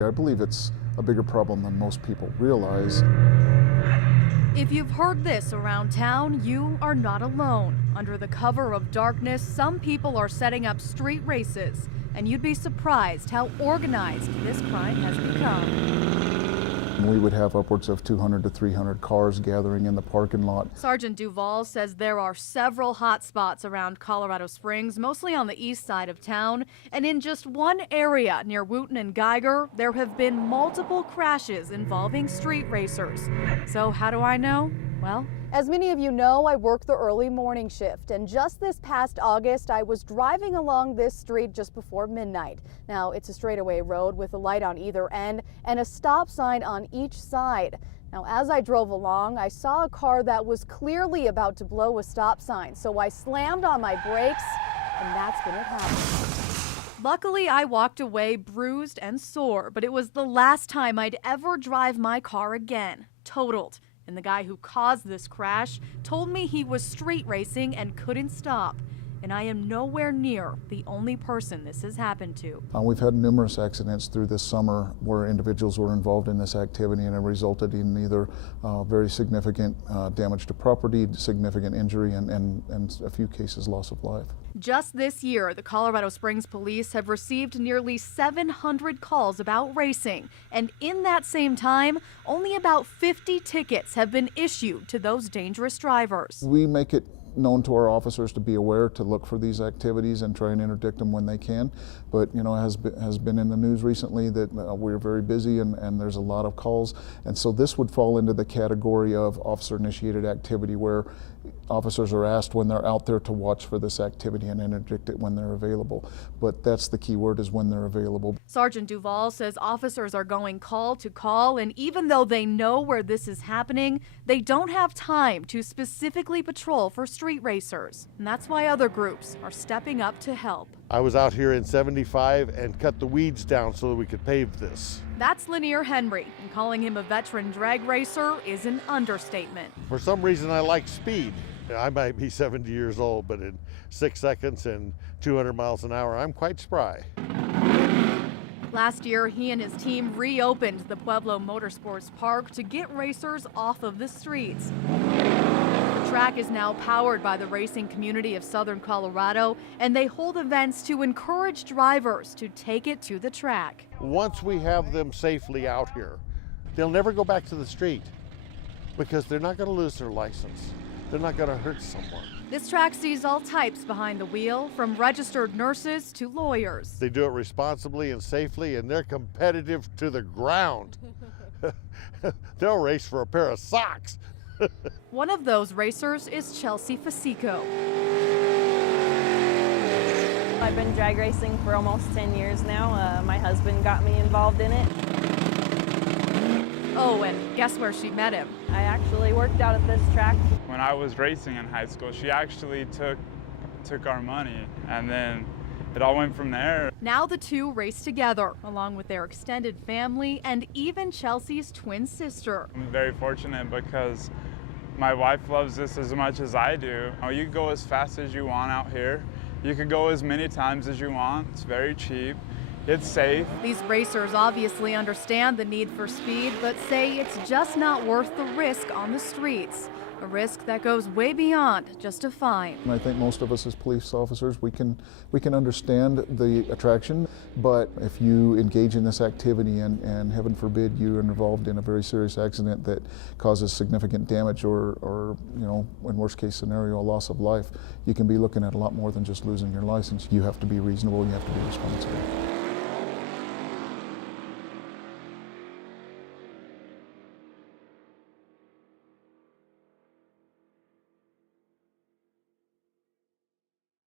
I believe it's a bigger problem than most people realize. If you've heard this around town, you are not alone. Under the cover of darkness, some people are setting up street races, and you'd be surprised how organized this crime has become. We would have upwards of 200 to 300 cars gathering in the parking lot. Sergeant Duval says there are several hot spots around Colorado Springs, mostly on the east side of town. And in just one area near Wooten and Geiger, there have been multiple crashes involving street racers. So how do I know? Well, as many of you know, I work the early morning shift, and just this past August, I was driving along this street just before midnight. Now, it's a straightaway road with a light on either end and a stop sign on each side. Now, as I drove along, I saw a car that was clearly about to blow a stop sign, so I slammed on my brakes, and that's when it happened. Luckily, I walked away bruised and sore, but it was the last time I'd ever drive my car again. Totaled. And the guy who caused this crash told me he was street racing and couldn't stop. And I am nowhere near the only person this has happened to. We've had numerous accidents through this summer where individuals were involved in this activity and it resulted in either very significant damage to property, significant injury, and a few cases loss of life. Just this year, the Colorado Springs police have received nearly 700 calls about racing. And in that same time, only about 50 tickets have been issued to those dangerous drivers. We make it known to our officers to be aware, to look for these activities and try and interdict them when they can. But you know, it has been in the news recently that we're very busy and there's a lot of calls. And so this would fall into the category of officer-initiated activity where officers are asked when they're out there to watch for this activity and interdict it when they're available. But that's the key word, is when they're available. Sergeant Duval says officers are going call to call, and even though they know where this is happening, they don't have time to specifically patrol for street racers. And that's why other groups are stepping up to help. I was out here in 75 and cut the weeds down so that we could pave this. That's Lanier Henry, and calling him a veteran drag racer is an understatement. For some reason, I like speed. I might be 70 years old, but in 6 seconds and 200 miles an hour, I'm quite spry. Last year, he and his team reopened the Pueblo Motorsports Park to get racers off of the streets. The track is now powered by the racing community of Southern Colorado, and they hold events to encourage drivers to take it to the track. Once we have them safely out here, they'll never go back to the street because they're not going to lose their license. They're not going to hurt someone. This track sees all types behind the wheel, from registered nurses to lawyers. They do it responsibly and safely, and they're competitive to the ground. They'll race for a pair of socks. One of those racers is Chelsea Fasico. I've been drag racing for almost 10 years now. My husband got me involved in it. Oh, and guess where she met him? I actually worked out at this track. When I was racing in high school, she actually took our money, and then it all went from there. Now the two race together, along with their extended family and even Chelsea's twin sister. I'm very fortunate because my wife loves this as much as I do. You can go as fast as you want out here. You can go as many times as you want. It's very cheap. It's safe. These racers obviously understand the need for speed, but say it's just not worth the risk on the streets. A risk that goes way beyond just a fine. And I think most of us as police officers, we can understand the attraction, but if you engage in this activity and heaven forbid you're involved in a very serious accident that causes significant damage or you know, in worst case scenario, a loss of life, you can be looking at a lot more than just losing your license. You have to be reasonable, you have to be responsible.